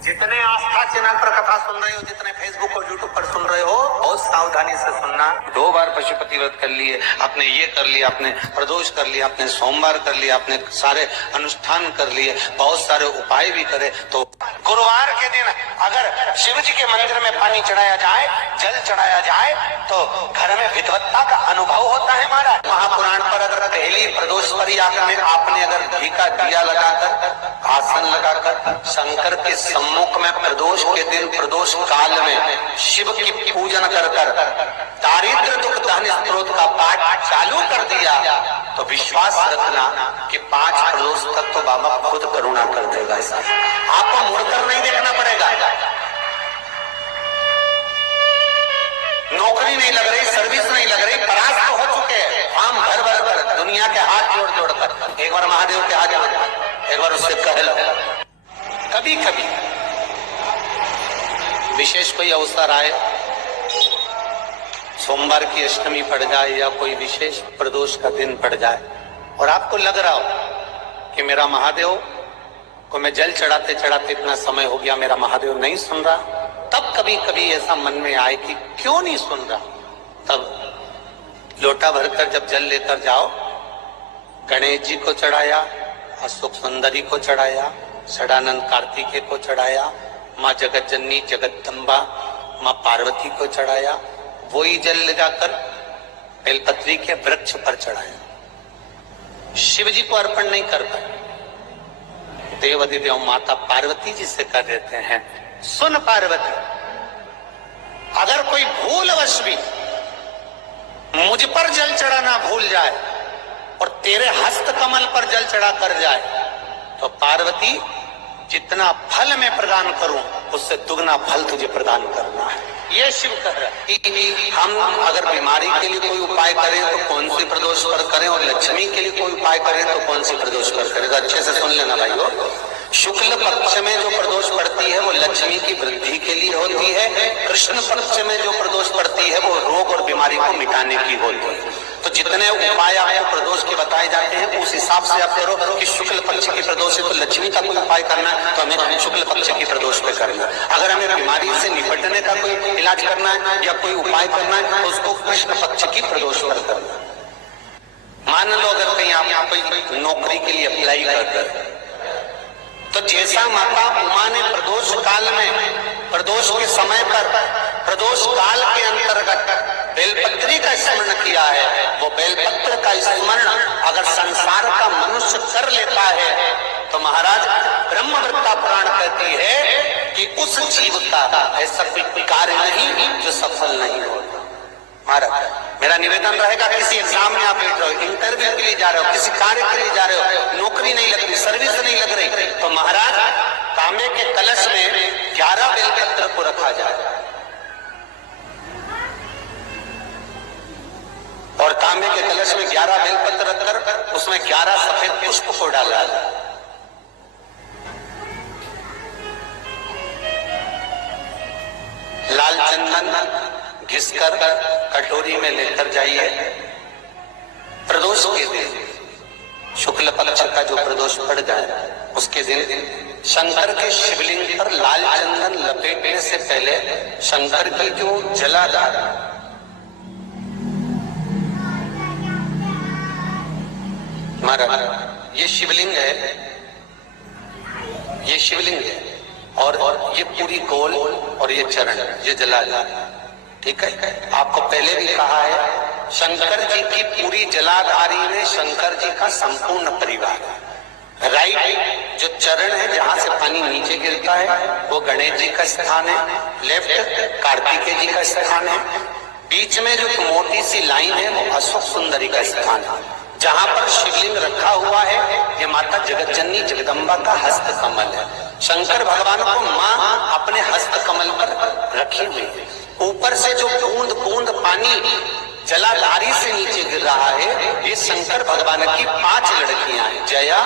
जितने आस्था चैनल पर कथा सुन रहे हो, जितने फेसबुक और यूट्यूब पर सुन रहे हो, बहुत सावधानी से सुनना। 2 बार पशुपति व्रत कर लिए, आपने ये कर लिया, आपने प्रदोष कर लिया, आपने सोमवार कर लिया, आपने सारे अनुष्ठान कर लिए, बहुत सारे उपाय भी करे, तो गुरुवार के दिन अगर शिव जी के मंदिर में पानी चढ़ाया जाए, जल चढ़ाया जाए, तो घर में विद्वत्ता का अनुभव होता है। महाराज महापुराण पर अगर पहली प्रदोष पर आपने अगर घी का दिया लगाकर, आसन लगाकर शंकर के सम्मुख में प्रदोष के दिन, प्रदोष काल में शिव की पूजन कर दारिद्र दुख दहन स्त्रोत का पाठ चालू कर दिया, तो विश्वास रखना कि 5 प्रदोष तक तो बाबा खुद करुणा कर देगा। आपको मुड़कर नहीं देखना पड़ेगा। नौकरी नहीं लग रही, सर्विस नहीं लग रही, परास्त हो चुके हैं, हम भर भर कर दुनिया के हाथ जोड़ जोड़ कर एक बार महादेव के हाथ जोड़, एक बार उससे कह लो। कभी कभी विशेष कोई अवसर आए, सोमवार की अष्टमी पड़ जाए या कोई विशेष प्रदोष का दिन पड़ जाए, और आपको लग रहा हो कि मेरा महादेव को मैं जल चढ़ाते चढ़ाते इतना समय हो गया, मेरा महादेव नहीं सुन रहा, तब कभी कभी ऐसा मन में आए कि क्यों नहीं सुन रहा, तब लोटा भरकर जब जल लेकर जाओ, गणेश जी को चढ़ाया, अशोक सुंदरी को चढ़ाया, षडानंद कार्तिकेय को चढ़ाया, माँ जगत जननी जगदम्बा माँ पार्वती को चढ़ाया, वही जल ले जाकर बेलपत्री के वृक्ष पर चढ़ाया। शिव जी को अर्पण नहीं कर पाए, देवाधिदेव माता पार्वती जी से कर देते हैं, सुन पार्वती, अगर कोई भूलवश भी मुझ पर जल चढ़ाना भूल जाए और तेरे हस्त कमल पर जल चढ़ा कर जाए, तो पार्वती जितना फल मैं प्रदान करूं उससे दुगना फल तुझे प्रदान करना है। ये शिव कह रहा है। हम अगर बीमारी के लिए कोई उपाय करें तो कौन सी प्रदोष पर करें, और लक्ष्मी के लिए कोई उपाय करें तो कौन सी प्रदोष पर करें, तो अच्छे से सुन लेना भाइयों। शुक्ल पक्ष में जो प्रदोष पड़ती है वो लक्ष्मी की वृद्धि के लिए होती है, कृष्ण पक्ष में जो प्रदोष पड़ती है वो रोग और बीमारी को मिटाने की होती है। तो जितने उपाय आपको प्रदोष के बताए जाते हैं उस हिसाब से आप करो कि शुक्ल पक्ष की प्रदोष है तो लक्ष्मी का कोई उपाय करना है तो हमें शुक्ल पक्ष की प्रदोष पे करना है। अगर हमें बीमारी से निपटने का कोई इलाज करना है या कोई उपाय करना है तो उसको कृष्ण पक्ष की प्रदोष पर करना है। मान लो अगर कहीं आप कोई नौकरी के लिए अप्लाई कर, तो जैसा माता उमा ने प्रदोष काल में, प्रदोष के समय पर, प्रदोष काल के अंतर्गत बेलपत्री का स्मरण किया है, वो बेलपत्र का स्मरण अगर संसार का मनुष्य कर लेता है तो महाराज ब्रह्मवृत्ता पुराण कहती है कि उस जीव का ऐसा कोई कार्य नहीं जो सफल नहीं होता। महाराज मेरा निवेदन रहेगा, किसी एग्जाम में आप बैठ रहे हो, इंटरव्यू के लिए जा रहे हो, किसी कार्य के लिए जा रहे हो, नौकरी नहीं लग रही, सर्विस नहीं लग रही, तो महाराज तांबे के कलश में 11 बेलपत्र को रखा जाए और तांबे के कलश में 11 बेलपत्र रखकर उसमें 11 सफेद पुष्प को डाला जाए। लाल चंदन घिसकर कटोरी में लेकर जाइए। प्रदोष के दिन, शुक्ल पक्ष का जो प्रदोष पड़ जाए उसके दिन शंकर के शिवलिंग पर लाल चंदन लपेटने से पहले शंकर की जो जलाधार, महाराज ये शिवलिंग है, ये शिवलिंग है और ये पूरी गोल और ये चरण, ये जलाधार, ठीक है। आपको पहले भी कहा है शंकर जी की पूरी जलाधारी में शंकर जी का संपूर्ण परिवार है। राइट जो चरण है जहां से पानी नीचे गिरता है वो गणेश जी का स्थान है, लेफ्ट कार्तिकेय जी का स्थान है, बीच में जो मोटी सी लाइन है वो अशोक सुंदरी का स्थान है। जहां पर शिवलिंग रखा हुआ है ये माता जगत जननी जगदम्बा का हस्त कमल है। शंकर भगवान को माँ अपने हस्त कमल पर रखी हुई है। ऊपर से जो बूंद बूंद पानी जलाधारी से नीचे गिर रहा है ये शंकर भगवान की 5 लड़कियां हैं, जया,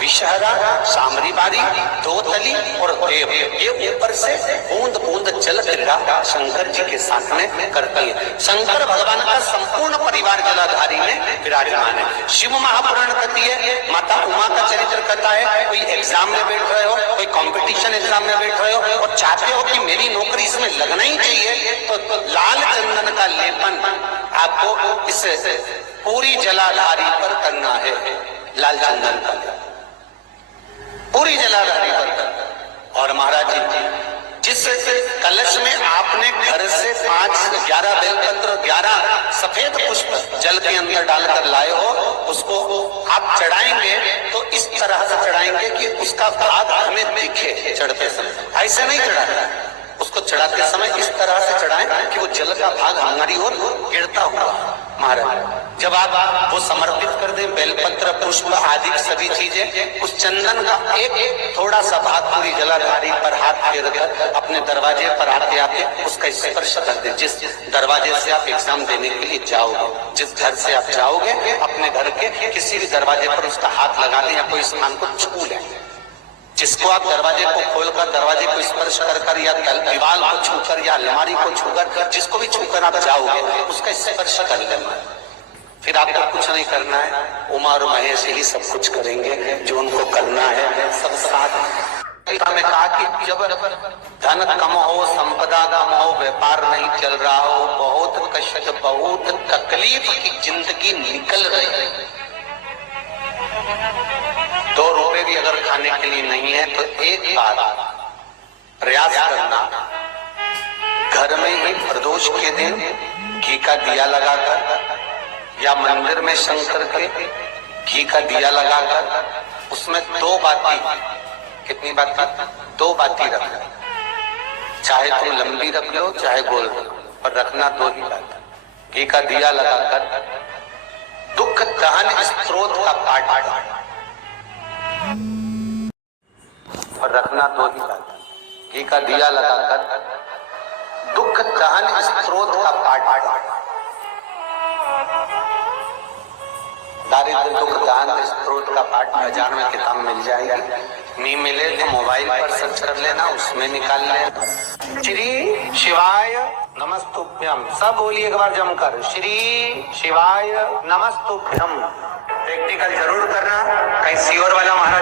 विषहरा, सामरीबारी, दोतली और देव। ये ऊपर से बूंद बूंद जल क्रीड़ा शंकर जी के साथ में करती है। शंकर भगवान का संपूर्ण परिवार जलाधारी में विराजमान है। शिव महापुराण कहती है, माता उमा का चरित्र कहता है, कोई एग्जाम में बैठ रहे हो, कोई कंपटीशन एग्जाम में बैठ रहे हो और चाहते हो कि मेरी नौकरी इसमें लगना ही चाहिए, तो लाल चंदन का लेपन आपको इस पूरी जलाधारी पर करना है। लाल चंदन का पूरी जलाधारी पर करना। और महाराज जी, जिस कलश में आपने घर से 5 से 11 बेलपत्र 11 सफेद पुष्प जल के अंदर डालकर लाए हो, उसको आप चढ़ाएंगे तो इस तरह से चढ़ाएंगे कि उसका भाग हमें दिखे चढ़ते समय। ऐसे नहीं चढ़ाना, उसको चढ़ाते समय इस तरह से चढ़ाएं कि वो जल का भाग हमारी ओर गिरता हुआ। महाराज जब आप वो समर्पित कर दें, बेलपत्र पुष्प आदि सभी चीजें, उस चंदन का एक थोड़ा सा भाग पूरी जलाधारी पर हाथ फेर कर अपने दरवाजे पर आते आते उसका स्पर्श कर दें। जिस दरवाजे से आप एग्जाम देने के लिए जाओगे, जिस घर से आप जाओगे, अपने घर के किसी भी दरवाजे पर उसका हाथ लगा लें या कोई स्थान को छू लें। जिसको आप दरवाजे को खोलकर दरवाजे को स्पर्श कर या दीवार को छूकर या अलमारी को छूकर, जिसको भी छूकर आप जाओगे उसका स्पर्श कर लेना। फिर आपको कुछ नहीं करना है, उमा और महेश ही सब कुछ करेंगे जो उनको करना है। सब साथ में कहा कि जब धन कम हो, संपदा कम हो, व्यापार नहीं चल रहा हो, बहुत कष्ट बहुत तकलीफ की जिंदगी निकल रही है, 2 रुपए भी अगर खाने के लिए नहीं है तो एक बार प्रयास करना, घर में ही प्रदोष के दिन घी का दिया लगाकर या मंदिर में शंकर के घी का दिया लगाकर उसमें 2 बाती, कितनी बाती? 2 बाती रखना। चाहे तुम लंबी रख लो चाहे गोल, पर रखना 2 ही बाती। घी का दिया लगाकर दुख दहन स्त्रोत का पाठ और रखना 2 ही बाती। घी का दिया लगाकर दुख दहन स्त्रोत का पाठ, दारिद्र दुख दहन स्त्रोत का पाठ बाजार में किताब मिल जाएगी। नहीं मिले तो मोबाइल पर सर्च कर लेना, उसमें निकाल लेना। श्री शिवाय नमस्तुभ्यम, सब बोलिए एक बार जमकर, श्री शिवाय नमस्तुभ्यम। प्रैक्टिकल जरूर करना, कहीं सीओर वाला महाराज